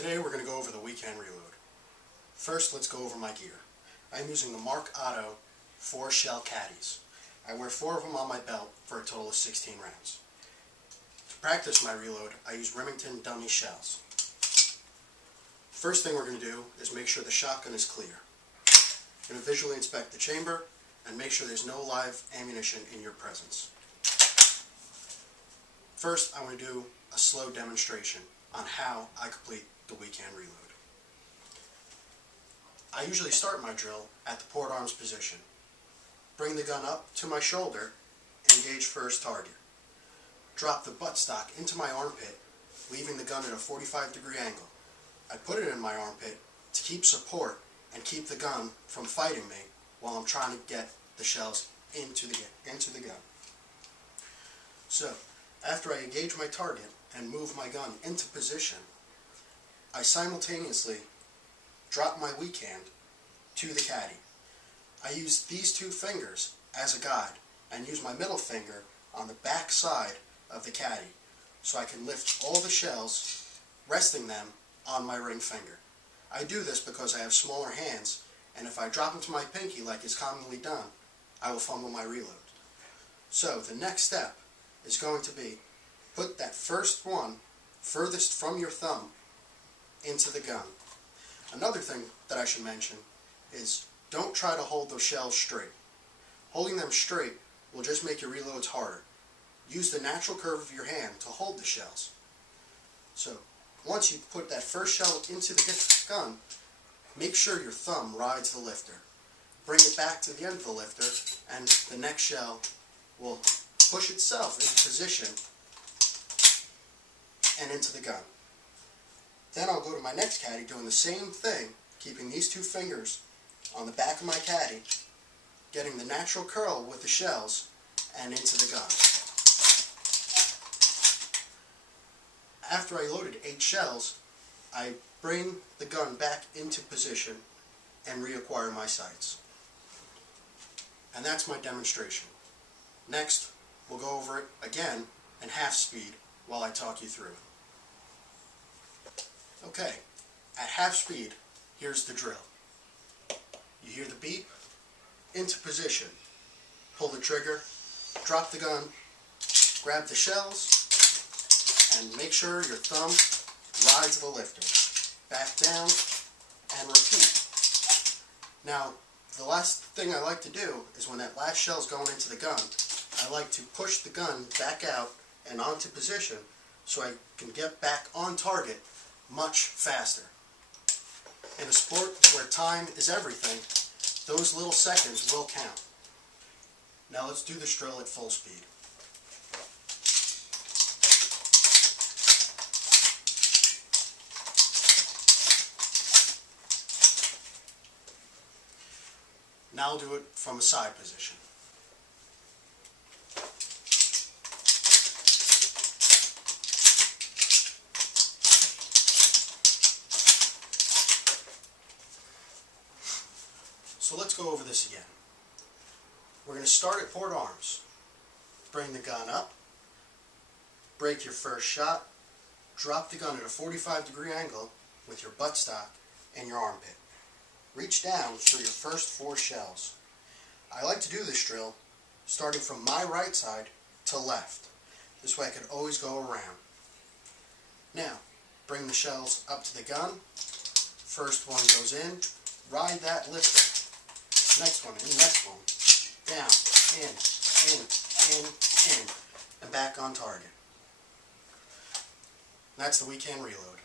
Today we're going to go over the weekend reload. First, let's go over my gear. I'm using the Mark Otto 4 shell caddies. I wear 4 of them on my belt for a total of 16 rounds. To practice my reload, I use Remington dummy shells. First thing we're going to do is make sure the shotgun is clear. You're going to visually inspect the chamber and make sure there's no live ammunition in your presence. First, I want to do a slow demonstration on how I complete the weekend reload. I usually start my drill at the port arms position. Bring the gun up to my shoulder and engage first target. Drop the buttstock into my armpit, leaving the gun at a 45-degree angle. I put it in my armpit to keep support and keep the gun from fighting me while I'm trying to get the shells into the gun. So, after I engage my target and move my gun into position, I simultaneously drop my weak hand to the caddy. I use these 2 fingers as a guide and use my middle finger on the back side of the caddy so I can lift all the shells, resting them on my ring finger. I do this because I have smaller hands, and if I drop them to my pinky like is commonly done, I will fumble my reload. So the next step is going to be put that first one furthest from your thumb into the gun. Another thing that I should mention is don't try to hold those shells straight. Holding them straight will just make your reloads harder. Use the natural curve of your hand to hold the shells. So once you put that first shell into the gun, make sure your thumb rides the lifter. Bring it back to the end of the lifter and the next shell will push itself into position and into the gun. Then I'll go to my next caddy doing the same thing, keeping these 2 fingers on the back of my caddy, getting the natural curl with the shells and into the gun. After I loaded 8 shells, I bring the gun back into position and reacquire my sights. And that's my demonstration. Next, we'll go over it again in half speed while I talk you through it. Okay, at half speed, here's the drill. You hear the beep, into position, pull the trigger, drop the gun, grab the shells, and make sure your thumb rides the lifter. Back down, and repeat. Now, the last thing I like to do is when that last shell's going into the gun, I like to push the gun back out and onto position so I can get back on target much faster. In a sport where time is everything, those little seconds will count. Now let's do this drill at full speed. Now I'll do it from a side position. So let's go over this again. We're going to start at port arms. Bring the gun up, break your first shot, drop the gun at a 45-degree angle with your buttstock and your armpit. Reach down for your first 4 shells. I like to do this drill starting from my right side to left. This way I can always go around. Now, bring the shells up to the gun. First one goes in, ride that lifter. Next one, and next one. Down, in, and back on target. That's the weekend reload.